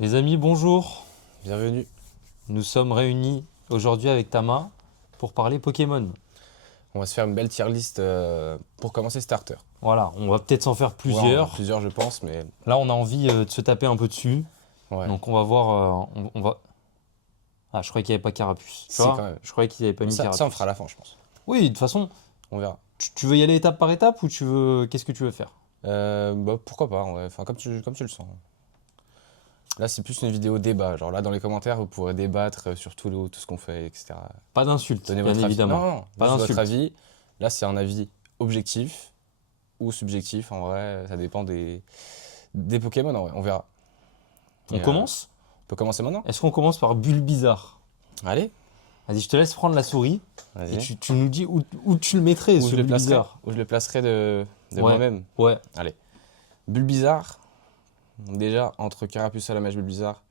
Les amis, bonjour. Bienvenue. Nous sommes réunis aujourd'hui avec Tama pour parler Pokémon. On va se faire une belle tier list pour commencer starter. Voilà, on va peut-être s'en faire Ouais, plusieurs. plusieurs je pense, mais Là, on a envie de se taper un peu dessus. ouais. Donc, on va voir. On va... Ah, je croyais qu'il n'y avait pas Carapuce. Tu Si, vois, quand même. je croyais qu'il n'y avait pas mis Ça, Carapuce. ça, on fera à la fin, je pense. Oui, de toute façon, On verra. tu veux y aller étape par étape ou tu veux. Qu'est-ce que tu veux faire? Bah, pourquoi pas, ouais. Enfin, comme tu le sens. Là, c'est plus une vidéo débat. Genre là, dans les commentaires, vous pourrez débattre sur tout ce qu'on fait, etc. Pas d'insulte, Donnez bien votre évidemment. avis. Non, Pas juste d'insulte. votre avis. Là, c'est un avis objectif ou subjectif. En vrai, ça dépend des Pokémon. En vrai. On verra. On Et, commence? on peut commencer maintenant? Est-ce qu'on commence par Bulbizarre? Allez, Vas-y, je te laisse prendre la souris et vas-y. tu nous dis où tu le mettrais, Où ce je le placerai, Bulbizarre. où je le placerai de Ouais. moi-même. Ouais. Allez. Bulbizarre. Déjà, entre Carapuce, Salamèche, Bulbizarre,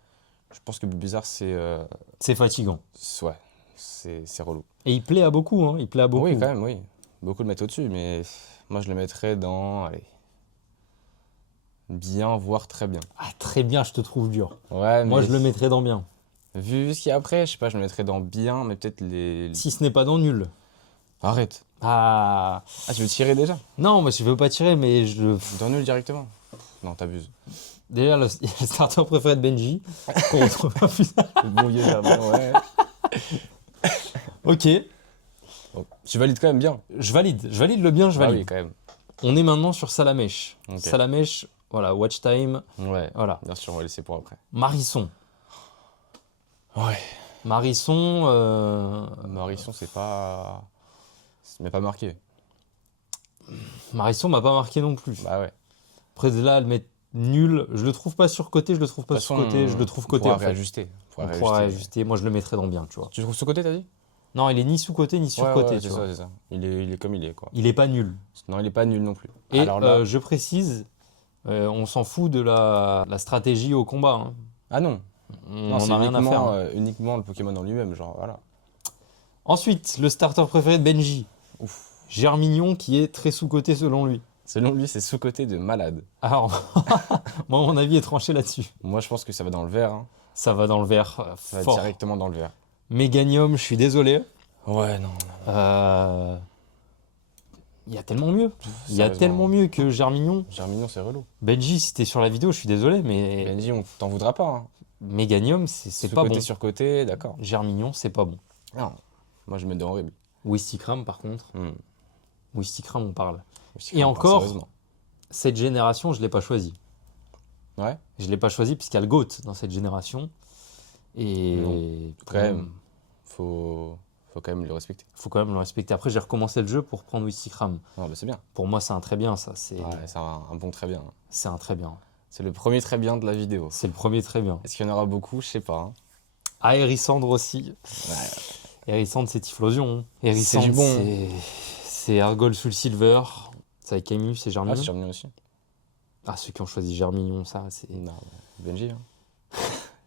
je pense que Bulbizarre, C'est fatigant. ouais, c'est relou. Et il plaît à beaucoup, hein. Il plaît à beaucoup. Oui, quand même, oui. Beaucoup le mettent au-dessus, mais moi, je le mettrais dans, allez, bien, voire très bien. Ah, très bien, je te trouve dur. Ouais, Moi, mais je le mettrais dans bien. vu ce qu'il y a après, je sais pas, je le mettrais dans bien, mais peut-être Si ce n'est pas dans nul. Arrête. Ah. Ah, tu veux tirer déjà? Non, moi, je veux pas tirer, mais je. Dans nul directement? Non, t'abuses. Déjà, il y a le starter préféré de Benji. Qu'on retrouve pas plus. Le bon vieux Germain, ouais. Ok. Bon, tu valides quand même bien. Je valide. Je valide le bien, je Ah valide. oui, quand même. On est maintenant sur Salamèche. Ok. Salamèche, voilà, watch time. Ouais, Voilà. bien sûr, on va laisser pour après. Marisson. Ouais. Marisson. Marisson, c'est pas. Ça m'a pas marqué. Marisson m'a pas marqué non plus. Bah ouais. Après, de là, à le mettre nul, je le trouve pas surcoté, je le trouve De pas toute façon, surcoté, je le trouve on coté pourra en fait. réajuster. On pourra ajuster. Moi, je le mettrais dans bien, tu vois. Tu trouves sous-côté, t'as dit? Non, il est ni sous-côté ni Ouais, surcoté, ouais, tu c'est vois. ça, c'est ça. Il est comme il est, quoi. Il est pas nul. Non, il est pas nul non plus. Et Alors là. je précise, on s'en fout de la stratégie au combat, hein. Ah non. On Non, n'en c'est a rien à faire, uniquement, hein. uniquement le Pokémon en lui-même, genre, voilà. Ensuite, le starter préféré de Benji, Ouf. Germignon, qui est très sous-coté selon lui. Selon lui, c'est sous-côté de malade. Alors, moi, mon avis est tranché là-dessus. Moi, je pense que ça va dans le vert, hein. Ça va dans le vert, Ça va fort. directement dans le vert. Méganium, je suis désolé. Ouais, non. Euh, Il y a tellement mieux. Il y a Sérieusement. tellement mieux que Germignon. Germignon, c'est relou. Benji, si t'es sur la vidéo, je suis désolé, mais Benji, on t'en voudra pas, hein. Méganium, c'est pas Sous-côté bon. sur côté, d'accord. Germignon, c'est pas bon. Non. Moi, je mets dans horrible. Wistikram, par contre. Hmm. Wistikram, on parle. Je Et crains pas, encore, sérieusement. cette génération, je l'ai pas choisi. Ouais. Je l'ai pas choisi puisqu'il y a le GOAT dans cette génération. Et Quand même. Faut quand même le respecter. faut quand même le respecter. Après, j'ai recommencé le jeu pour prendre Wistikram. Non, bah c'est bien. Pour moi, c'est un très bien, ça. C'est Ouais, c'est un bon très bien. c'est un très bien. C'est le premier très bien de la vidéo. C'est le premier très bien. Est-ce qu'il y en aura beaucoup? Je sais pas, hein. Ah, Hérissandre aussi. Ouais. Hérissandre, c'est Typhlosion, hein. Hérissandre, C'est du bon. c'est Argol sous le Silver. C'est avec Camus, c'est Ah, Germignon. c'est Germignon aussi. Ah, ceux qui ont choisi Germignon, ça, c'est... Non, Benji, hein.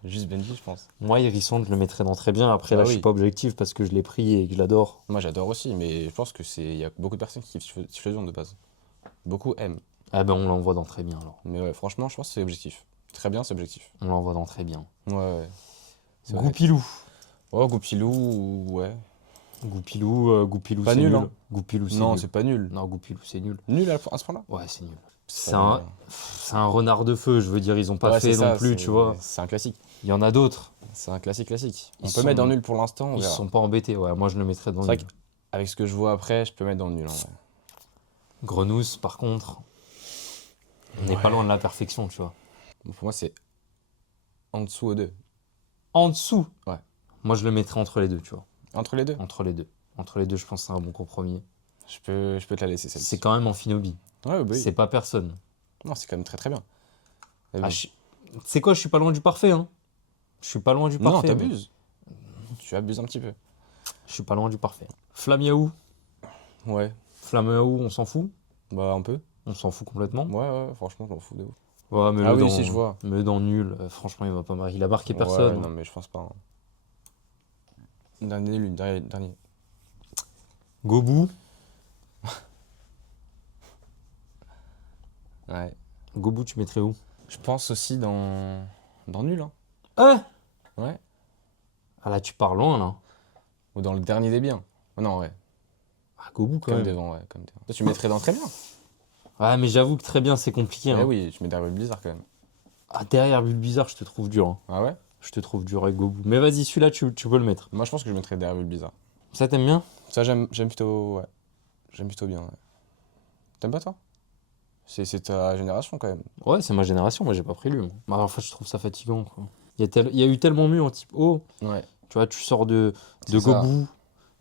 Juste Benji, je pense. Moi, Hérissandre, je le mettrais dans très bien. Après, Ah là, je oui. suis pas objectif parce que je l'ai pris et que je l'adore. Moi, j'adore aussi, mais je pense que il y a beaucoup de personnes qui kiffent Typhlosion de base. Beaucoup aiment. Ah ben, on l'envoie dans très bien, alors. Mais ouais, franchement, je pense que c'est objectif. Très bien, c'est objectif. On l'envoie dans très bien. Ouais, ouais. C'est vrai. Goupilou. Oh, Goupilou, ouais. Goupilou, Pas c'est nul, nul. hein. Goupilou, c'est Non, nul. c'est pas nul. Non, Goupilou, c'est nul. Nul à ce point-là? Ouais, c'est nul. C'est pas un... nul, hein. c'est un renard de feu, je veux dire, ils ont pas Ouais, fait c'est non ça, plus, tu vois. C'est un classique. Il y en a d'autres. C'est un classique. Ils On peut sont- mettre dans nul pour l'instant, on Ils verra. sont pas embêtés, ouais. Moi, je le mettrais dans C'est vrai nul. qu'avec ce que je vois après, je peux mettre dans le nul, en vrai. Grenousse, par contre, on n'est Ouais. pas loin de la perfection, tu vois. Bon, pour moi, c'est en dessous aux deux. En dessous. Ouais. Moi, je le mettrais entre les deux, tu vois. Entre les deux, Entre les deux. Entre les deux, je pense que c'est un bon compromis. je peux te la laisser, celle-ci. C'est quand même Amphinobi. Ouais, bah oui. C'est pas personne. Non, c'est quand même très très bien. Mais Ah, bon. Tu sais quoi, je suis pas loin du parfait, hein. Je suis pas loin du Non, parfait. t'abuses. Tu abuses un petit peu. Je suis pas loin du parfait. Flamiaou. Ouais, Flamiaou, on s'en fout. bah un peu. On s'en fout complètement. Ouais, franchement, je m'en fous de ouf. Ouais, mais Ah le oui, dans, si, je vois. mais dans nul, franchement, il va pas marquer. Il a marqué Ouais, personne. non, mais je pense pas, hein. Dernier. Gobou. Ouais. Gobou, tu mettrais où? Je pense aussi dans Dans nul, hein. Ah Ouais. Ah là, tu pars loin, là. Ou dans le dernier des biens. Oh non, ouais. Ah, Gobu, quand Comme même. devant, ouais. Comme devant. Toi, tu mettrais dans très bien. Ouais, mais j'avoue que très bien, c'est compliqué. Eh Hein. oui, tu mets derrière Blizzard quand même. Ah, derrière Bulbizarre, je te trouve dur. Hein. Ah ouais? Je te trouve dur avec Gobu. Mais vas-y, celui-là, tu peux le mettre. Moi, je pense que je mettrais derrière Blizzard. Ça, t'aimes bien? Ça, j'aime plutôt. Ouais. J'aime plutôt bien, ouais. T'aimes pas, toi? C'est ta génération quand même. Ouais, c'est ma génération, moi, j'ai pas pris lui. Moi. Bah, en fait, je trouve ça fatigant, quoi. Il y a eu tellement mieux en type O. Ouais. Tu vois, tu sors de C'est ça. Gobu,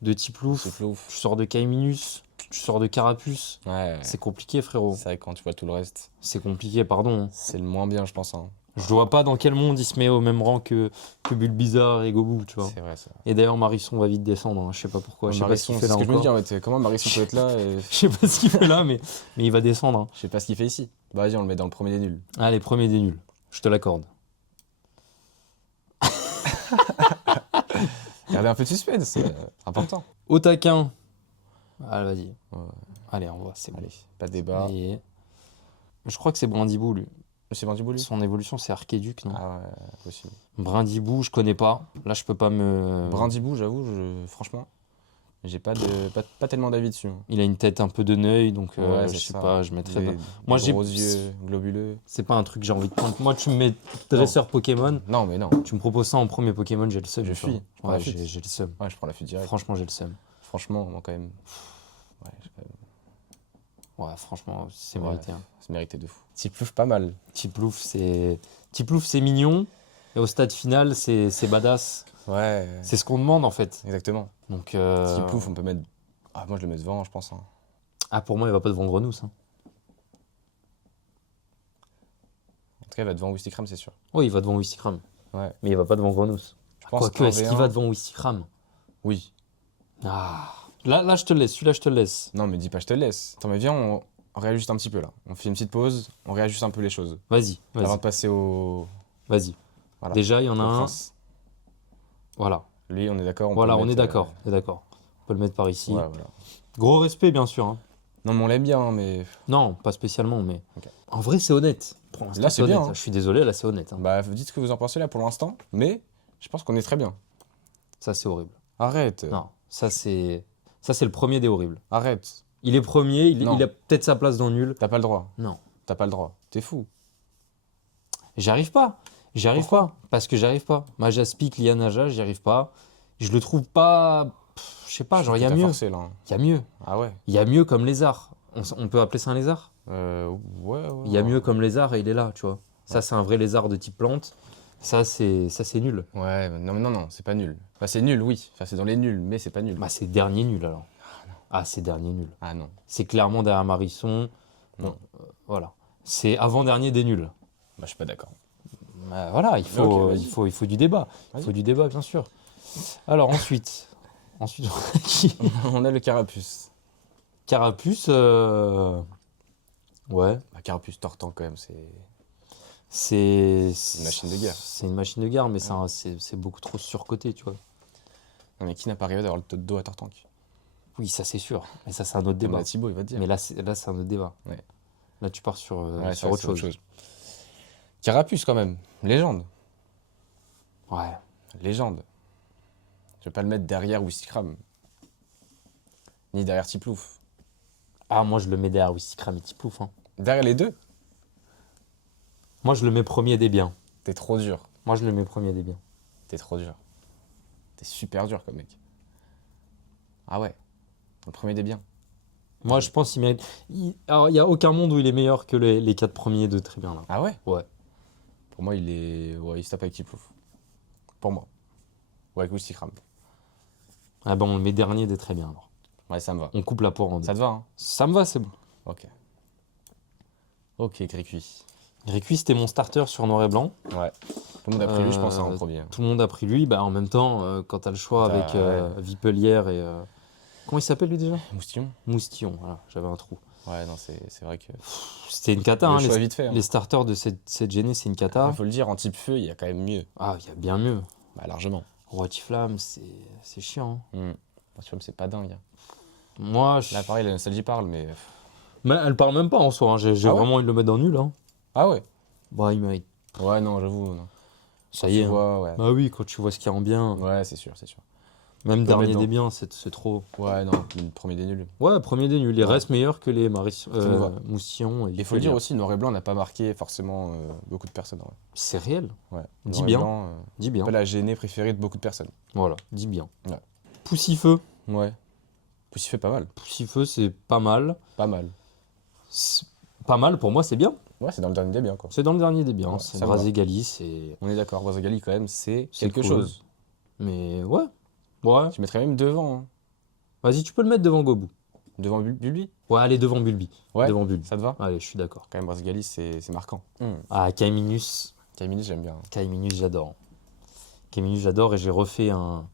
de Tiplouf, C'est plouf. tu sors de Kaiminus, tu sors de Carapuce. Ouais. C'est compliqué, frérot. C'est vrai que quand tu vois tout le reste, C'est compliqué, pardon. Hein. c'est le moins bien, je pense, hein. Je vois pas dans quel monde il se met au même rang que Bulbizarre et Gobu, tu vois. C'est vrai, ça. Et d'ailleurs, Marisson va vite descendre, hein. Je sais pas pourquoi. Je sais pas ce qu'il Marisson, fait c'est là ce que je me encore. dis en fait. Comment Marisson peut être là et... Je sais pas ce qu'il fait là, mais il va descendre. Hein. Je sais pas ce qu'il fait ici. Bah vas-y, on le met dans le premier des nuls. Allez, premier des nuls. Je te l'accorde. Gardez un peu de suspense, c'est important. Au taquin. Allez, vas-y. Ouais. Allez, on voit, c'est bon. Allez, pas de débat. Et... Je crois que c'est Brindibou, lui. C'est Bandibou, lui? Son évolution, c'est Archéduc, non? Ah ouais, possible. Brindibou, je connais pas. Là, je peux pas me. Brindibou, j'avoue, franchement, j'ai pas tellement d'avis dessus, hein. Il a une tête un peu de neuil, donc Ouais, je c'est sais ça. pas, je mettrais Des- pas. Moi, des j'ai. gros yeux globuleux. C'est pas un truc que j'ai envie de prendre. Moi, tu me mets dresseur Pokémon, Non, mais non. tu me proposes ça en premier Pokémon, j'ai le seum. Je tu vois. fuis. Je prends Ouais, la fuite. j'ai le seum. Ouais, je prends la fuite direct. Franchement, j'ai le seum. Franchement, moi quand même. Ouais, j'ai quand même- Ouais, franchement, c'est Ouais, mérité. Hein. c'est mérité de fou. S'il pleuve pas mal. Tiplouf, c'est mignon. Et au stade final, c'est badass. Ouais, C'est ce qu'on demande en fait. exactement. Donc, S'il plouffe, on peut mettre. Ah, moi je le mets devant, je pense, hein. Ah, pour moi, il va pas devant Grenousse. Hein. En tout cas, il va devant Wistikram, c'est sûr. Oui, il va devant Wistikram. Ouais. Mais il va pas devant Grenousse. Je pense Quoique, est-ce qu'en qu'il V1, va devant Wistikram? Oui. Ah. Là, je te le laisse. Celui-là, je te le laisse. Non, mais dis pas, je te le laisse. Attends, mais viens, on réajuste un petit peu là. On fait une petite pause, on réajuste un peu les choses. Vas-y, Avant vas-y, de passer au. vas-y. Voilà. Déjà, il y en a au un. prince. Voilà. Lui, on est d'accord. Voilà, peut le on est mettre, d'accord. On est d'accord. On peut le mettre par ici. Ouais, voilà. Gros respect, bien sûr. Hein. Non, mais on l'aime bien, hein, mais. Non, pas spécialement, mais. Ok. En vrai, c'est honnête. Pour l'instant, Là, c'est honnête. bien, hein. Je suis désolé, là, c'est honnête. Hein. Bah, vous dites ce que vous en pensez là pour l'instant, mais je pense qu'on est très bien. Ça, c'est horrible. Arrête. Non, ça, c'est le premier des horribles. Arrête. Il est premier, Non. il a peut-être sa place dans le nul. T'as pas le droit. Non. T'as pas le droit. T'es fou. J'arrive pas. J'arrive pas. Parce que j'arrive pas. Majaspic, Lianaja, j'y arrive pas. Je le trouve pas. Je sais pas, Je genre, trouve il y a que t'as mieux. forcé, là, hein. Il y a mieux. Ah ouais. Il y a mieux comme lézard. On peut appeler ça un lézard? Ouais. Il y a mieux comme lézard et il est là, tu vois. Ça, c'est un vrai lézard de type plante. Ça, c'est nul. Ouais, mais non, c'est pas nul. Enfin, c'est nul, oui. Enfin, c'est dans les nuls, mais c'est pas nul. Bah, c'est dernier nul alors. Ah, c'est dernier nul. Ah non. C'est clairement derrière Marisson. Non. Bon, voilà. C'est avant-dernier des nuls. Bah, je suis pas d'accord. Bah, voilà, il faut, Ok, vas-y. il faut du débat. Il faut Vas-y. du débat, bien sûr. Alors, ensuite, on a qui? On a le carapuce. Carapuce. Ouais. Bah, carapuce tortant, quand même, c'est. C'est une machine de guerre. C'est une machine de guerre, mais c'est beaucoup trop surcoté, tu vois. Non, mais qui n'a pas rêvé d'avoir le dos à Tortank? Oui, ça c'est sûr. Mais ça, c'est un autre débat. Bah, Thibaut, il va te dire. Mais là, c'est un autre débat. Ouais. Là, tu pars sur, Ouais, sur c'est autre chose. Carapuce, quand même. Légende. Ouais. Légende. Je vais pas le mettre derrière Wistikram. Ni derrière Tiplouf. Ah, moi, je le mets derrière Wistikram et Tiplouf. Hein. Derrière les deux, Moi, je le mets premier des biens. t'es trop dur. Moi, je le mets premier des biens. T'es trop dur. T'es super dur comme mec. Ah ouais. Le premier des biens. Moi, je pense qu'il mérite. Alors, il n'y a aucun monde où il est meilleur que les 4 premiers de très bien, là. Ah ouais? Ouais. Pour moi, il est. Ouais, il se tape avec Tiplouf. Pour moi. Ou avec Wistikram. Ah ben, on le met dernier des très bien, alors. Ouais, ça me va. On coupe la poire en deux. Ça te va, hein? Ça me va, c'est bon. Ok. Ok, Grécuit. Grécuit, c'était mon starter sur noir et blanc. Ouais. Tout le monde a pris lui, je pense, hein, en premier. Tout le monde a pris lui. Bah, en même temps, quand tu as le choix T'as- avec Vipelière et. Comment il s'appelle lui déjà? Moustillon? Moustillon, voilà, j'avais un trou. Ouais, non, c'est vrai que. C'était une cata, Le hein, choix est vite fait, hein. les starters de cette gênée, c'est une cata. Il faut le dire, en type feu, il y a quand même mieux. Ah, il y a bien mieux. Bah, largement. Roi Tiflamme, c'est chiant. Hein. Tu vois, c'est pas dingue, hein. Moi, Là, pareil, la nostalgie parle, mais. Mais elle parle même pas en soi, hein. J'ai Ah ouais vraiment envie de le mettre dans nul. Hein. Ah ouais? Bah, il mérite. Ouais, non, j'avoue. Non. Ça y Tu est. Hein. vois, ouais. Bah oui, quand tu vois ce qu'il y a en bien, Ouais, c'est sûr, c'est sûr. même peux dernier mettre des dans- biens, c'est trop. Ouais, non, le premier des nuls. Ouais, premier des nuls. Les Ouais. restent meilleurs que les nous va. Moustillon et Il faut le dire Vipelière. aussi, Noir et Blanc n'a pas marqué forcément beaucoup de personnes. Ouais. C'est réel. Ouais. Dis Noir et bien. Blanc, Dis bien. pas la gênée préférée de beaucoup de personnes. Voilà, dis bien. Ouais. Poussifeu. Ouais. Puis il fait pas mal. Poussifeu, c'est pas mal. Pas mal. C'est- Pas mal, pour moi, c'est bien. Ouais, c'est dans le dernier des biens, quoi. C'est dans le dernier des biens. Ouais, C'est ça me va. Braségali, c'est. On est d'accord, Brazagali, quand même, c'est C'est quelque cool. chose. Mais ouais. Ouais. Tu mettrais même devant, hein. Vas-y, tu peux le mettre devant Gobou. Devant Bulbi. Ouais, allez, devant Bulbi. Ouais, Devant Bulbi. ça te va? Allez, je suis d'accord. Quand même, Brazagali, c'est marquant. Ah, Kaiminus. Kaiminus, j'aime bien. Kaiminus, j'adore. Kaiminus, j'adore et j'ai refait un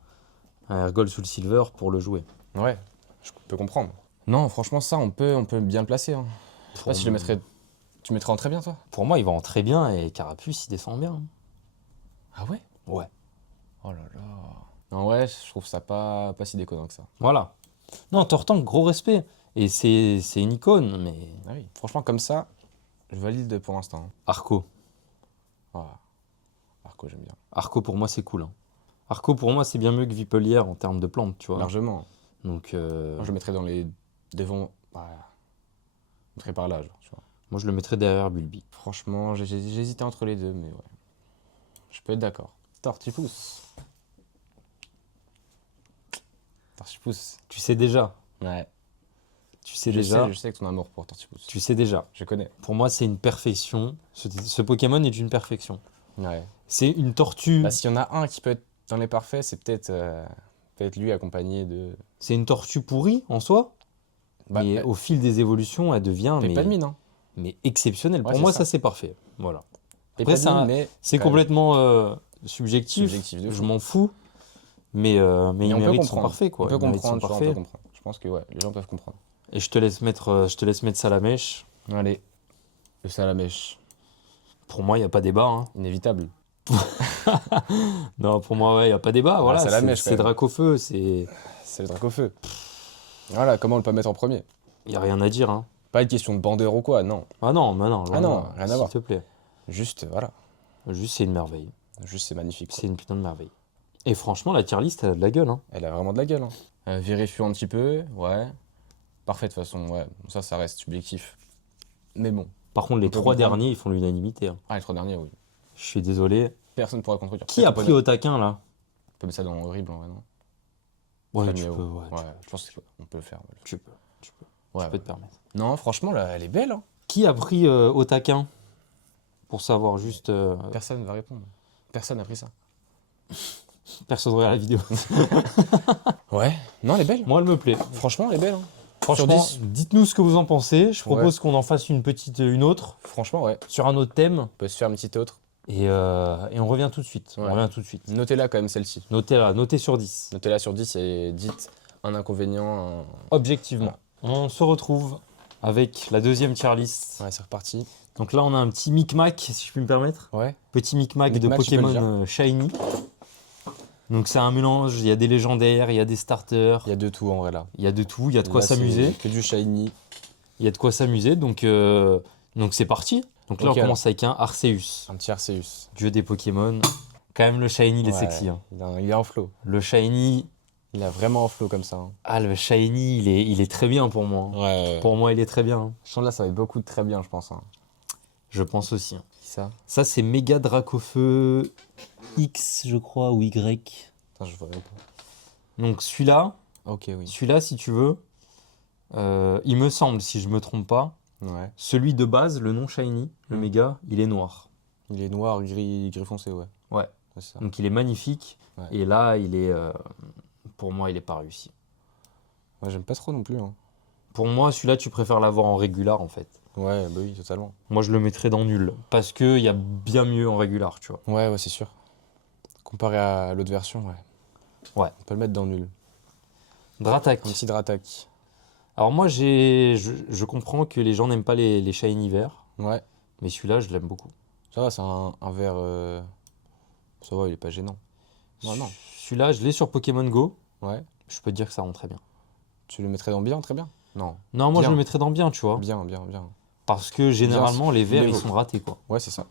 Ergol sous le silver pour le jouer. Ouais, je peux comprendre. Non, franchement, ça, on peut bien le placer. Hein. Je sais pas si je le mettrais. Tu mettrais en très bien, toi? Pour moi, il va en très bien et Carapuce, il descend bien. Ah ouais? Ouais. Oh là là. Non, ouais, je trouve ça pas si déconnant que ça. Voilà. Non, Tortank, gros respect. Et c'est une icône, mais. Ah oui. Franchement, comme ça, je valide pour l'instant. Arco. Ah. Arco, j'aime bien. Arco, pour moi, c'est cool. Hein. Arco, pour moi, c'est bien mieux que Vipelière en termes de plantes, tu vois. Largement. Donc, Moi, je le mettrais dans les devant. Ouais. Je mettrais par là, genre, tu vois. moi, je le mettrais derrière Bulbi. Franchement, j'hésitais entre les deux, mais ouais. Je peux être d'accord. Tortipousse. Tortipousse. Tu sais déjà. Ouais. Tu sais déjà. Je sais que ton amour pour Tortipousse. Tu sais déjà. Je connais. Pour moi, c'est une perfection. Ce Pokémon est une perfection. Ouais. C'est une tortue. Bah, s'il y en a un qui peut être dans les parfaits, c'est peut-être lui accompagné de. C'est une tortue pourrie en soi. Bah, mais bah, au fil des évolutions, elle devient mais pas de mine, hein. mais exceptionnelle. Ouais, Pour c'est moi, ça. ça c'est parfait. Voilà. Et Après, pas de ça- mine, mais C'est quand même. complètement subjectif. Subjectif de Je fou. m'en fous. Mais Mais ils on peut méritent son comprendre. parfait quoi. On peut Ils méritent son comprendre, tu vois, on peut parfait. comprendre. Je pense que ouais, les gens peuvent comprendre. Et je te laisse mettre ça à la mèche. Allez, le salamèche, Pour moi, il n'y a pas débat. Hein. inévitable. Non, pour moi, il n'y a pas débat. Voilà, Salamèche, quand c'est même. Dracofeu. C'est... C'est le drac au feu. Voilà, comment le pas mettre en premier? Il n'y a rien à dire. Hein. Pas une question de bandeur ou quoi, non. Ah non, mais non. Ah non, rien à s'il voir. te plaît. Juste, voilà. Juste, c'est une merveille. Juste, c'est magnifique, quoi. C'est une putain de merveille. Et franchement, la tier list, elle a de la gueule. Hein. Elle a vraiment de la gueule, hein. Vérifions un petit peu, ouais. Parfait, de toute façon, ouais. Ça reste subjectif. Mais bon. Par contre, les On peut 3 comprendre. derniers, ils font l'unanimité. Hein. Ah, les 3 derniers, oui. Je suis désolé. Personne ne pourra contredire. Qui a Peut-être pris qu'on au taquin, là peut mettre ça dans horrible, en vrai, non? Ouais, Pas tu mieux, peux. ouais. Ouais, Je pense qu'on peut le faire. Ouais. tu peux. Tu Ouais, peux te permettre. Non, franchement, là, elle est belle, hein. Qui a pris au taquin Pour savoir juste... Personne ne va répondre. Personne n'a pris ça. personne regarde la vidéo. Ouais. Non, elle est belle. Moi, elle me plaît. Franchement, elle est belle, hein. Franchement, Sur 10. dites-nous ce que vous en pensez. Je propose qu'on en fasse une autre, Franchement, ouais. sur un autre thème. On peut se faire une petite autre. Et on revient tout de suite. Ouais. On revient tout de suite. Notez-la quand même, celle-ci. Notez-la, notez sur 10. Notez-la sur 10 et dites un inconvénient. Objectivement. On se retrouve avec la deuxième tier list. Ouais, c'est reparti. Donc là, on a un petit micmac, si je puis me permettre. Ouais. Petit micmac de Micmac, tu peux le Pokémon dire. Shiny. Donc c'est un mélange, il y a des légendaires, il y a des starters, Il y a de tout en vrai là. il y a de tout, il y a de quoi Là, c'est s'amuser. Que du shiny. Il y a de quoi s'amuser, donc c'est parti. Donc là, Ok, on commence avec un Arceus, Un petit Arceus. dieu des Pokémon. Quand même, le Shiny, il est Ouais, sexy. Hein. Il est en flow. Le Shiny, Il est vraiment en flow comme ça, hein. le Shiny, il est très bien pour moi. Ouais. Pour moi, il est très bien. Hein. Je sens là, ça va être beaucoup de très bien, je pense, hein. Je pense aussi. Hein. Qui ça? Ça, c'est Méga Dracofeu X, je crois, ou Y. Attends, je vois même pas. Donc celui-là, Ok, oui. si tu veux, il me semble, si je me trompe pas, Ouais. celui de base, le non Shiny, le Mm. Méga, il est noir. Il est noir, gris foncé, ouais. Ouais. C'est ça. Donc il est magnifique. Ouais. Et là, pour moi, il est pas réussi. Ouais, j'aime pas trop non plus, hein. Pour moi, celui-là, tu préfères l'avoir en régular, en fait. Ouais, bah oui, totalement. Moi, je le mettrais dans nul. Parce qu'il y a bien mieux en régular, tu vois. Ouais, c'est sûr. Comparé à l'autre version, ouais. Ouais. On peut le mettre dans nul. Dratak. Un petit Dratak. Alors moi, je comprends que les gens n'aiment pas les shiny verts. Ouais. Mais celui-là, je l'aime beaucoup. Ça va, c'est un vert. Ça va, il est pas gênant. Non, non. Celui-là, je l'ai sur Pokémon Go. Ouais. Je peux te dire que ça rend très bien. Tu le mettrais dans bien, très bien? Non. Non, moi, Bien. je le mettrais dans bien, tu vois. Bien, bien, bien. Parce que généralement, les verts, ils l'évo. sont ratés, quoi. Ouais, c'est ça.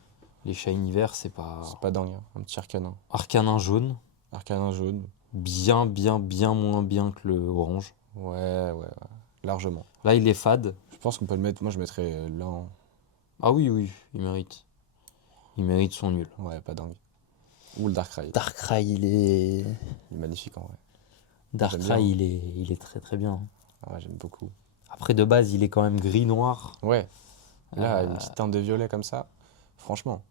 Les shiny verts, c'est C'est pas. pas dingue, hein. Un petit arcanin. Arcanin jaune, Arcanin jaune. bien, bien, bien moins bien que le orange. Ouais. Largement. Là, il est fade. Je pense qu'on peut le mettre. Moi, je mettrais là. Ah oui, oui, il mérite. Il mérite son nul. Ouais, pas dingue. Ou le Darkrai. Darkrai, il est. Il est magnifique en vrai. Darkrai, bien. il est très très bien. Ah ouais, j'aime beaucoup. Après, de base, il est quand même gris-noir. Ouais. Là, Euh, une petite teinte de violet comme ça. Franchement.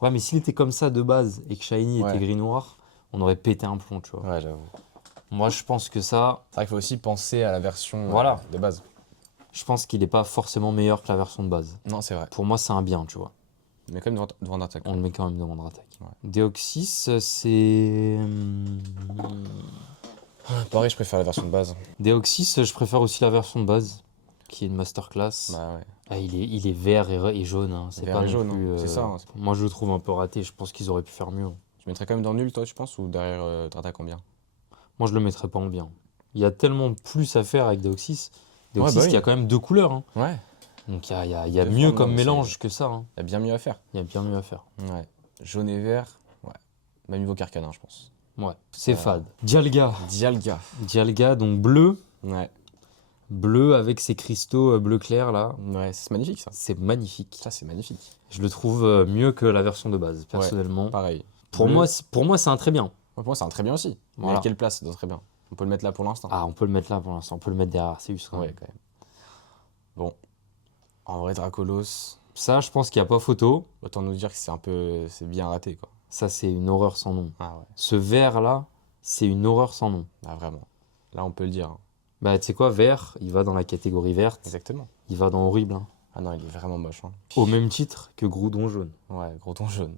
Ouais, mais s'il était comme ça de base et que Shiny Ouais. était gris-noir, on aurait pété un plomb, tu vois. Ouais, j'avoue. Moi, je pense que ça, C'est vrai qu'il faut aussi penser à la version Voilà. de base. je pense qu'il n'est pas forcément meilleur que la version de base. Non, c'est vrai. Pour moi, c'est un bien, tu vois. Mais quand même devant d'attaque. On le met quand même devant attaque. Ouais. Deoxys, c'est. Pareil, je préfère la version de base. Deoxys, je préfère aussi la version de base, qui est une masterclass. Bah ouais. Ah, il est vert et jaune. Hein. C'est Vert pas et non jaune, plus, hein. C'est ça, hein. Moi, je le trouve un peu raté. Je pense qu'ils auraient pu faire mieux. Tu mettrais quand même dans nul, toi, tu penses, ou derrière Drata combien? Moi, je le mettrais pas en bien. Il y a tellement plus à faire avec Deoxys. Deoxys, bah oui. il y a quand même deux couleurs. Hein. Ouais. Donc, il y a Deux mieux formes, comme mais mélange que ça. Hein. Il y a bien mieux à faire. Il y a bien mieux à faire. Ouais. Jaune et vert, ouais. Même niveau qu'Arcanin, je pense. Ouais, c'est Euh, fade. Dialga. Dialga. Dialga, donc bleu. Ouais. Bleu avec ses cristaux bleu clair là. Ouais, c'est magnifique ça. C'est magnifique. Ça, c'est magnifique. Je le trouve mieux que la version de base, personnellement. Pareil. Pour Bleu. moi, c'est un très bien. Ouais, pour moi, c'est un très bien aussi. Mais Voilà. à quelle place, c'est un très bien? On peut le mettre là pour l'instant. Ah, on peut le mettre là pour l'instant. On peut le mettre derrière Arceus quand Ouais, même. quand même. Bon. En vrai, Dracolos, Ça, je pense qu'il n'y a pas photo. autant nous dire que c'est bien raté, quoi. Ça, c'est une horreur sans nom. Ah ouais. Ce vert là, c'est une horreur sans nom. Ah, vraiment. Là, on peut le dire, hein. Bah, tu sais quoi, vert, il va dans la catégorie verte. Exactement. Il va dans horrible. Hein. Ah non, il est vraiment moche, hein. Au même titre que Groudon jaune. Ouais, gros ton jaune.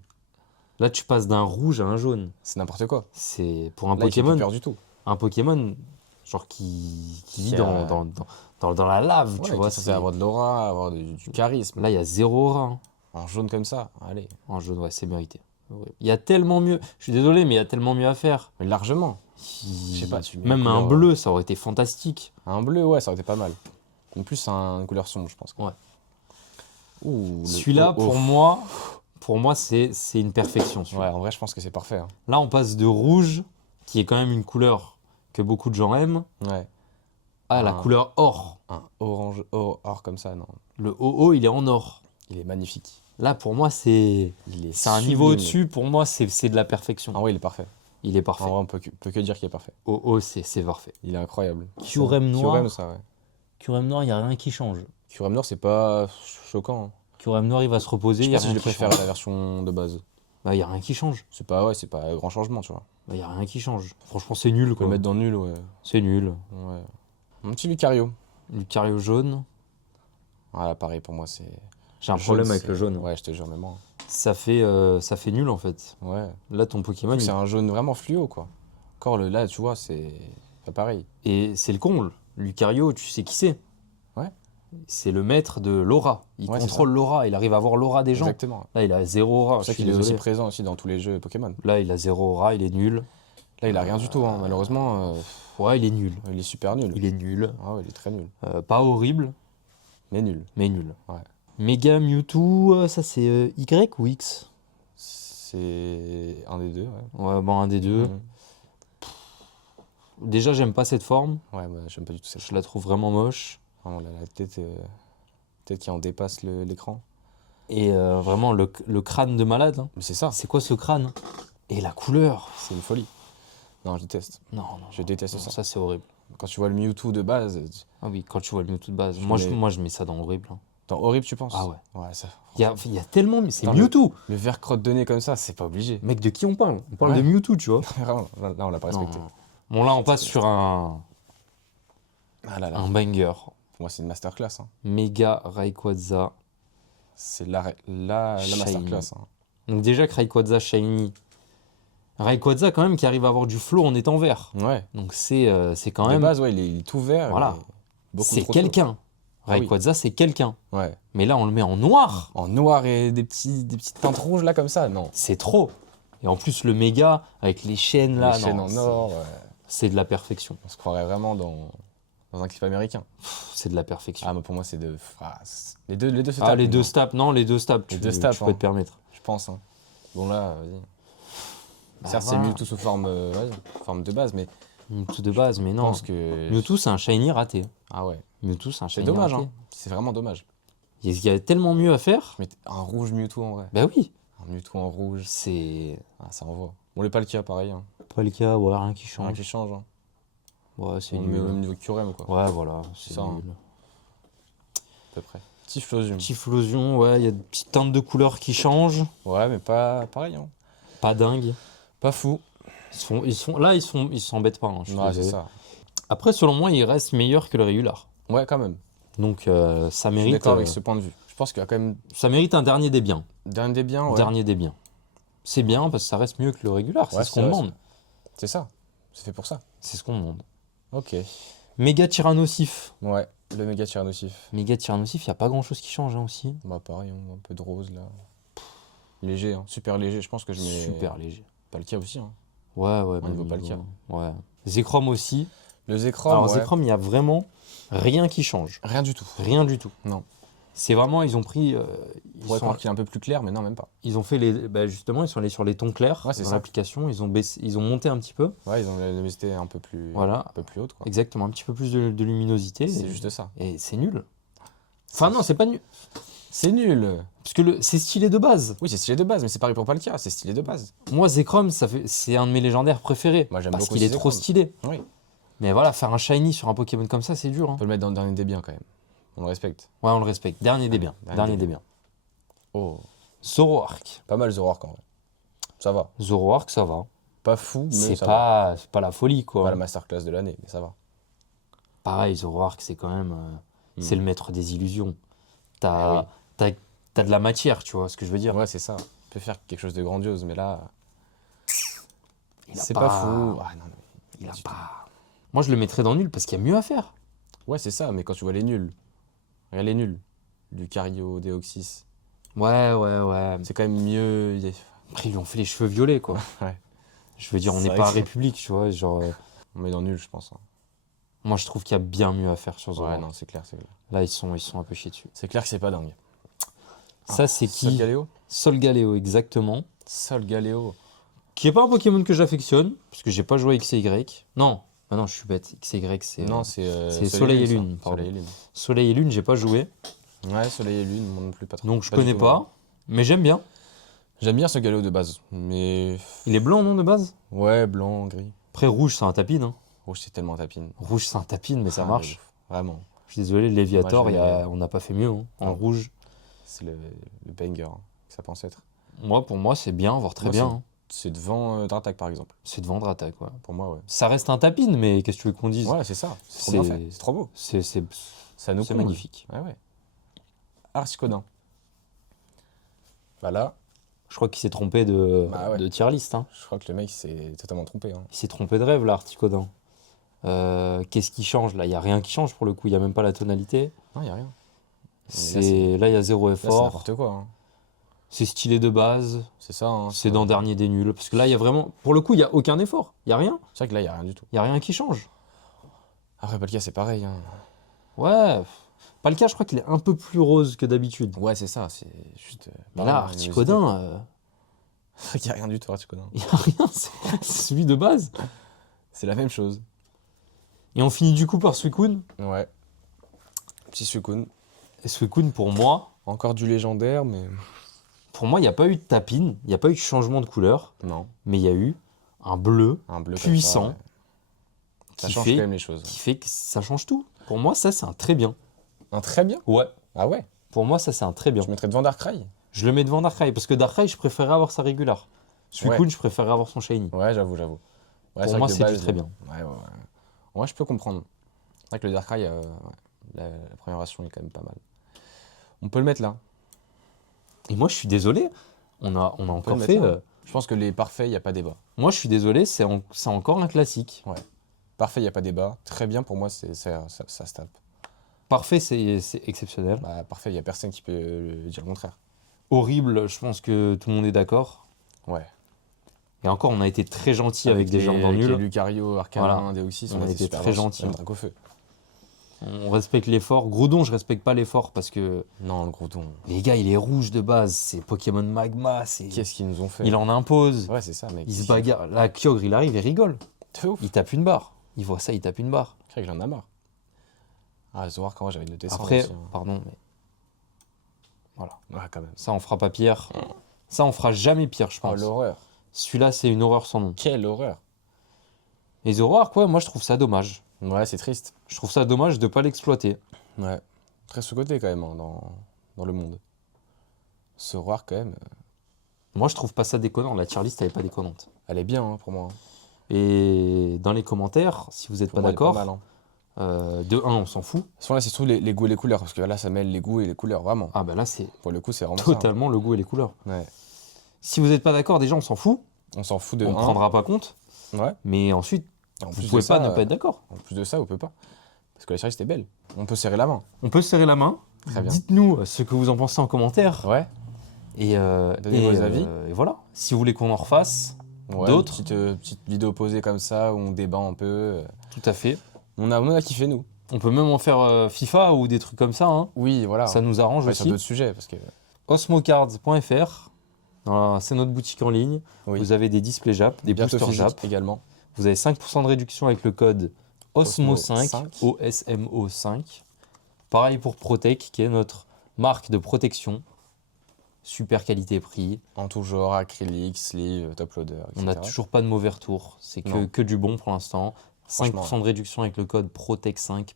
Là, tu passes d'un rouge à un jaune. C'est n'importe quoi. C'est pour un Là, il fait plus Pokémon. peur du tout. Un Pokémon, genre qui vit Qui dans, a- dans la lave, Ouais, tu qui vois. est censé c'est- avoir de l'aura, avoir du charisme. Là, il y a zéro aura. Hein. En jaune comme ça, allez. En jaune, ouais, c'est mérité. Ouais. Il y a tellement mieux. Je suis désolé, mais il y a tellement mieux à faire. Mais largement. Je sais pas, tu mets Même une un couleur, bleu, ça aurait été fantastique. Un bleu, ouais, ça aurait été pas mal. En plus, c'est une couleur sombre, je pense. Ouais. Ouh, Celui-là, pour moi, c'est une perfection. celui-là. Ouais, en vrai, je pense que c'est parfait, hein. Là, on passe de rouge, qui est quand même une couleur que beaucoup de gens aiment, Ouais. à la Ah. couleur or. Un orange, or comme ça, non. Le OO, il est en or. Il est magnifique. Là, pour moi, c'est un sublime. niveau au-dessus. Pour moi, c'est de la perfection. En vrai, il est parfait. Il est En parfait. vrai, on peut que dire qu'il est parfait. OO, c'est parfait. Il est incroyable. Kyurem noir. Kyurem, ça, ouais. Kyurem noir, il n'y a rien qui change. Kyurem noir, c'est pas choquant, hein. Kyurem noir, il va se reposer, Je il n'y sais a pas si rien je qui préfère change. la version de base. Bah, il n'y a rien qui change. C'est pas un grand changement, tu vois. Bah, il n'y a rien qui change. Franchement, c'est nul, On peut quoi. le mettre dans nul, ouais. C'est nul. Ouais. Un petit Lucario. Lucario jaune. Voilà, pareil, pour moi, c'est. J'ai un Jaune, problème avec c'est- le jaune. Ouais, je te jure, même moi. Ça fait nul, en fait. Ouais. Là, ton Pokémon, C'est un jaune vraiment fluo, quoi. Encore là, tu vois, c'est pas pareil. et c'est le comble. Lucario, tu sais qui c'est. Ouais. C'est le maître de l'aura. Il Ouais, c'est contrôle l'aura. Il arrive à voir l'aura des gens. Exactement. Là, il a zéro aura. C'est pour Je ça suis qu'il est aussi désolé. présent aussi dans tous les jeux Pokémon. Là, il a zéro aura. Il est nul. Là, il a rien du tout, hein. Malheureusement, Ouais, il est nul. il est super nul. Il est nul. Ah ouais, il est très nul. Pas horrible, Mais nul. mais nul. Ouais. Mega Mewtwo, ça c'est Y ou X? C'est un des deux, ouais. Ouais, bon, un des deux. Mhm. Déjà, j'aime pas cette forme. Ouais, bah, j'aime pas du tout cette Je la trouve vraiment moche. Vraiment, la tête qui en dépasse l'écran. Et vraiment, le crâne de malade. Hein. Mais c'est ça, C'est quoi ce crâne? Et la couleur? c'est une folie. Non, je déteste. Non, Je déteste non, ça. ça c'est horrible. Quand tu vois le Mewtwo de base, Ah oui, quand tu vois le Mewtwo de base. Je Moi, mets- moi, je mets ça dans horrible. Hein. dans horrible, tu penses? Ah ouais. Ouais, ça. Il y a tellement. C'est Attends, Mewtwo! Le vert crotte de nez comme ça, c'est pas obligé. Mec, de qui on parle? On parle Ouais. de Mewtwo, tu vois. Vraiment, là, on l'a pas Non. respecté. Bon, là, on passe sur un Ah là là. banger. Pour moi, c'est une masterclass, hein. Méga Rayquaza. C'est la Shiny. masterclass, hein. Donc déjà que Rayquaza Shiny. Rayquaza quand même qui arrive à avoir du flow en étant vert. Ouais. Donc c'est quand De même... base, ouais, il est tout vert. Voilà. mais beaucoup C'est trop quelqu'un. Ah oui. Rayquaza c'est quelqu'un. tôt. Ouais. Mais là on le met en noir. En noir et des petites teintes rouges là comme ça, non. C'est trop. Et en plus le méga avec les chaînes là. Les chaînes non, en c'est- or, ouais. C'est de la perfection. On se croirait vraiment dans dans un clip américain. C'est de la perfection. Ah, mais pour moi, c'est de. Les deux se Ah, tapent. les deux non, snaps, non, les deux snaps, Les tu, deux snaps, tu peux hein. te permettre. je pense. Hein. Bon, là, vas-y. Bah, Certes, voilà. c'est Mewtwo sous forme, forme de base, mais Mewtwo de base, mais je non. pense que. Mewtwo, c'est un shiny raté. Ah ouais. Mewtwo, c'est un C'est shiny dommage, raté. hein. C'est vraiment dommage. Il y a tellement mieux à faire. Mais un rouge Mewtwo en vrai. Bah oui. Un Mewtwo en rouge. C'est Ah, ça envoie. Bon, les Palkia, pareil. Hein. pas le cas, ouais, rien qui Rien change. qui change. Hein. Ouais, c'est On le met au même nul. niveau que Kyurem, quoi. Ouais, voilà, c'est ça, hein. nul. À peu près. Typhlosion. Typhlosion, ouais, il y a des petites teintes de couleurs qui changent. Ouais, mais pas pareil. Hein. Pas dingue. Pas fou. Là, ils s'embêtent pas. Hein, je suis Ouais, c'est désolé. ça. Après, selon moi, il reste meilleur que le régular. Ouais, quand même. Donc, ça Je suis mérite. d'accord avec ce point de vue. Je pense qu'il y a quand même Ça mérite un dernier des biens. dernier des biens. Ouais. Dernier des biens. C'est bien parce que ça reste mieux que le régular. Ouais, C'est ce qu'on c'est vrai, demande. C'est ça. C'est fait pour ça. C'est ce qu'on demande. Ok. Méga Tyrannosif. Ouais. Le méga Tyrannosif. Méga Tyrannosif, il n'y a pas grand chose qui change hein, aussi. Bah, pareil, hein, un peu de rose là. Léger, hein. Super léger. Je pense que je mets. Super léger. Palkia aussi. Hein. Ouais, Au même niveau Palkia. Ouais. Zekrom aussi. Le Zekrom. Alors, ouais. Zekrom, il n'y a vraiment rien qui change. Rien du tout. Rien du tout. Non. C'est vraiment, ils ont pris. On pourrait croire qu'il est un peu plus clair, mais non, même pas. Ils ont fait les. Bah, justement, ils sont allés sur les tons clairs Ouais, c'est dans ça. l'application. Ils ont monté un petit peu. Ouais, ils ont la luminosité un peu plus. Voilà. Un peu plus haute, quoi. Exactement, un petit peu plus de luminosité. C'est et, juste ça. et c'est nul. Enfin, non, c'est pas nul. C'est nul. Parce que c'est stylé de base. Oui, c'est stylé de base, mais c'est pareil pour Palkia, c'est stylé de base. Moi, Zekrom, c'est un de mes légendaires préférés. Moi, j'aime parce beaucoup qu'il est aussi trop Zekrom. stylé. Oui. Mais voilà, faire un shiny sur un Pokémon comme ça, c'est dur. On Hein. peut le mettre dans le dernier des biens quand même. On le respecte. Ouais, on le respecte. Dernier des biens. Dernier Dernier des des biens. Oh. Zoroark. Pas mal Zoroark en vrai. Ça va. Zoroark, ça va. Pas fou, mais C'est ça va. pas la folie, quoi. Pas la masterclass de l'année, mais ça va. Pareil, Zoroark, c'est quand même. C'est le maître des illusions. Eh oui. T'as de la matière, tu vois ce que je veux dire. Ouais, c'est ça. On peut faire quelque chose de grandiose, mais là, Il a c'est pas fou. Ah, non, non. Il a pas. Moi, je le mettrais dans nul parce qu'il y a mieux à faire. Ouais, c'est ça, mais quand tu vois les nuls, regarde les nuls. Lucario, Deoxys, Ouais. c'est quand même mieux. Après, ils lui ont fait les cheveux violets, quoi. Ouais. Je veux dire, on C'est n'est vrai pas à que- République, tu vois. Genre, On met dans nul, je pense. Hein. moi, je trouve qu'il y a bien mieux à faire sur Ouais, Zoroark. non, c'est clair, c'est clair. Là, ils sont un peu chiés dessus. C'est clair que c'est pas dingue. Ça, c'est qui Solgaleo Solgaleo, exactement. Solgaleo. Qui est pas un Pokémon que j'affectionne, parce que j'ai pas joué XY. Non, non, je suis bête. XY, c'est Non, c'est c'est Soleil et ça. Lune, pardon. Soleil et Lune. Soleil et Lune, j'ai pas joué. Ouais, Soleil et Lune, moi non plus, pas trop. Donc, je Pas du connais tout, pas. non. Mais j'aime bien. J'aime bien ce Galeo de base, mais. Il est blanc, non, de base. Ouais, blanc, gris. Après, rouge, c'est un tapine. Hein. Rouge, c'est tellement tapine. Rouge, c'est un tapine, mais ça Ah, marche. de ouf. Vraiment. Je suis désolé, Léviator, Moi, je on n'a pas fait mieux. Hein. En Non. rouge. C'est le banger hein, que ça pense être. Pour moi, c'est bien, voire très Moi, bien. c'est- hein. C'est devant Dratak, par exemple. C'est de vendre attaque, ouais. Pour moi, ouais. Ça reste un tapine, mais qu'est-ce que tu veux qu'on dise? Ouais, c'est ça. C'est trop bien C'est- fait. C'est trop beau. C'est Ça nous c'est comble. magnifique. Ouais, ouais. Articodin. Bah là, Je crois qu'il s'est trompé de, Bah ouais. de tier list. Hein. je crois que le mec s'est totalement trompé. Hein. Il s'est trompé de rêve, là, Articodin. Qu'est-ce qui change là? Il n'y a rien qui change pour le coup, il n'y a même pas la tonalité. Non, y a rien. Là, il y a zéro Là, c'est effort. n'importe quoi. Hein. C'est stylé de base. C'est ça. Hein. C'est dans dernier des nuls. Parce que là, il y a vraiment. Pour le coup, il n'y a aucun effort. Il n'y a rien. C'est vrai que là, y a rien du tout. Il n'y a rien qui change. Après, Palkia, c'est pareil. Hein. Ouais. Pas le cas, je crois qu'il est un peu plus rose que d'habitude. Ouais, c'est ça. C'est juste. Mais pareil, là, hein, Articodin, C'est vrai qu'il y a rien du tout, Articodin. il n'y a rien. C'est celui de base. C'est la même chose. Et on finit du coup par Suicune. Ouais. Petit Suicune. Et Suicune, pour moi, Encore du légendaire, mais. il n'y a pas eu de tapine. Il n'y a pas eu de changement de couleur. Non. Mais il y a eu un bleu Un bleu comme puissant ça, ouais. Ça qui change fait- quand même les choses. qui fait que ça change tout. Pour moi, ça, c'est un très bien. Un très bien. Ouais. Ah ouais. Pour moi, ça, c'est un très bien. Je mettrais devant Darkrai. Je le mets devant Darkrai parce que Darkrai, je préférais avoir sa régular. Suicune, je préférais avoir son shiny. Ouais, j'avoue. Ouais, Pour vrai moi, que de c'est du base, très bien. Ouais. Ouais, je peux comprendre. C'est vrai que le Darkrai, ouais, la première version est quand même pas mal. On peut le mettre là. Et moi, je suis désolé. On a peut encore le fait. mettre là. Je pense que les parfaits, il n'y a pas débat. Moi, je suis désolé, c'est encore un classique. Parfait, il n'y a pas débat. Très bien, pour moi, ça se tape. Parfait, c'est exceptionnel. Bah, parfait, il n'y a personne qui peut dire le contraire. Horrible, je pense que tout le monde est d'accord. Ouais. Et encore, on a été très gentil avec des gens dans les nul. Lucario, Arcanin, Voilà. Deoxys, On on a a été été super très gentils. gentils. Même Dracofeu. On respecte l'effort. Groudon, je respecte pas l'effort parce que Non, le Groudon. les gars, il est rouge de base. C'est Pokémon Magma. Qu'est-ce qu'ils nous ont fait? Il en impose. Ouais, c'est ça, mec. Il se bagarre. Là, Kyogre, il arrive, il rigole. De ouf. Il tape une barre. Il voit ça, il tape une barre. Je crois que j'en ai marre. Ah, Zoroark, quand j'avais noté ça Après, aussi, hein. pardon, mais voilà. Ouais, quand même. Ça, on fera pas pire. Ça, on fera jamais pire, je Oh, pense. l'horreur. Celui-là, c'est une horreur sans nom. Quelle horreur. Et Zoroark, ouais, moi, je trouve ça dommage. Ouais, c'est triste. Je trouve ça dommage de pas l'exploiter. Ouais. Très sous-côté, quand même, hein, dans le monde. Zoroark, quand même, Moi, je trouve pas ça déconnant. La tier list, elle est pas déconnante. elle est bien, hein, pour moi. Et dans les commentaires, si vous n'êtes Pour pas moi, elle est d'accord, mal, hein. De 1, on s'en fout. Ce là, c'est surtout les goûts et les couleurs, parce que là, ça mêle les goûts et les couleurs, vraiment. Ah, bah là, c'est Pour le coup, c'est vraiment ça, totalement le goût et les couleurs. hein. Ouais. Si vous n'êtes pas d'accord, déjà, on s'en fout. On s'en fout de On ne un. prendra pas compte. Ouais. Mais ensuite, En vous plus pouvez de ça, pas ne pas être d'accord. En plus de ça, on peut pas. Parce que la série, c'était belle. On peut serrer la main. On peut se serrer la main. Très bien. Dites-nous ce que vous en pensez en commentaire. Ouais. Et, Donnez vos avis. Et voilà. Si vous voulez qu'on en refasse, Ouais, D'autres petite vidéo posée comme ça, où on débat un peu. tout à fait. On a kiffé, nous. On peut même en faire FIFA ou des trucs comme ça. Hein. Oui, voilà. Ça nous arrange Ouais, sur aussi. d'autres sujets, parce que... Osmocards.fr. C'est notre boutique en ligne. Oui. Vous avez des displays Jap, des Bientôt boosters physique Jap. également. Vous avez 5% de réduction avec le code OSMO5, OSMO5. OSMO5. Pareil pour Protec, qui est notre marque de protection. Super qualité-prix. En tout genre, acrylique, sleeve, top loader, etc. On n'a toujours pas de mauvais retour. C'est Non. que du bon pour l'instant. 5% Franchement, de réduction avec le code PROTEC5,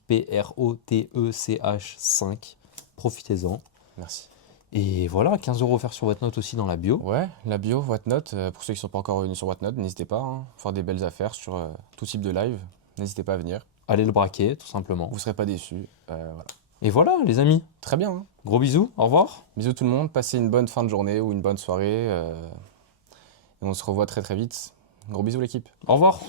PROTECH5. Profitez-en. Merci. Et voilà, 15 € offerts sur votre note aussi dans la bio. Ouais, la bio, Whatnot. Pour ceux qui ne sont pas encore venus sur Whatnot, n'hésitez pas. Hein, faire des belles affaires sur tout type de live. N'hésitez pas à venir. Allez le braquer, tout simplement. Vous ne serez pas déçus. Voilà. Et voilà, les amis. Très bien. Hein. Gros bisous, au revoir. Bisous tout le monde. Passez une bonne fin de journée ou une bonne soirée. Et on se revoit très très vite. Gros bisous l'équipe. Au revoir.